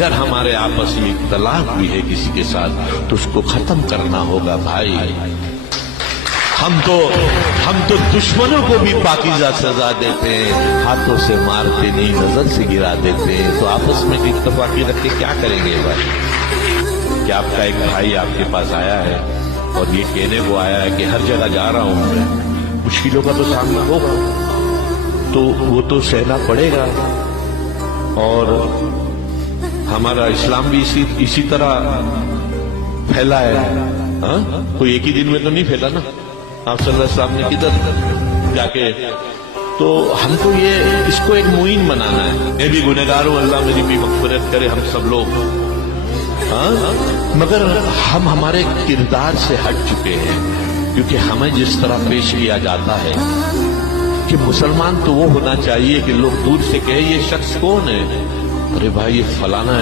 اگر ہمارے آپس میں اختلاف بھی ہے کسی کے ساتھ تو اس کو ختم کرنا ہوگا بھائی. ہم تو دشمنوں کو بھی پاکیزہ سزا دیتے ہیں, ہاتھوں سے مارتے نہیں نظر سے گرا دیتے ہیں. تو آپس میں اتفاقی رکھ کے کیا کریں گے بھائی؟ کہ آپ کا ایک بھائی آپ کے پاس آیا ہے اور یہ کہنے کو آیا ہے کہ ہر جگہ جا رہا ہوں میں, مشکلوں کا تو سامنا ہوگا تو وہ تو سہنا پڑے گا. اور ہمارا اسلام بھی اسی طرح پھیلا ہے. کوئی ایک ہی دن میں تو نہیں پھیلا نا. آپ صلی اللہ علیہ وسلم نے کدھر جا کے, تو ہم کو اس کو ایک معین بنانا ہے. میں بھی گنہگار ہوں, اللہ میری بھی مغفرت کرے ہم سب لوگ. مگر ہم ہمارے کردار سے ہٹ چکے ہیں, کیونکہ ہمیں جس طرح پیش کیا جاتا ہے کہ مسلمان تو وہ ہونا چاہیے کہ لوگ دور سے کہیں یہ شخص کون ہے, ارے بھائی یہ فلانا ہے.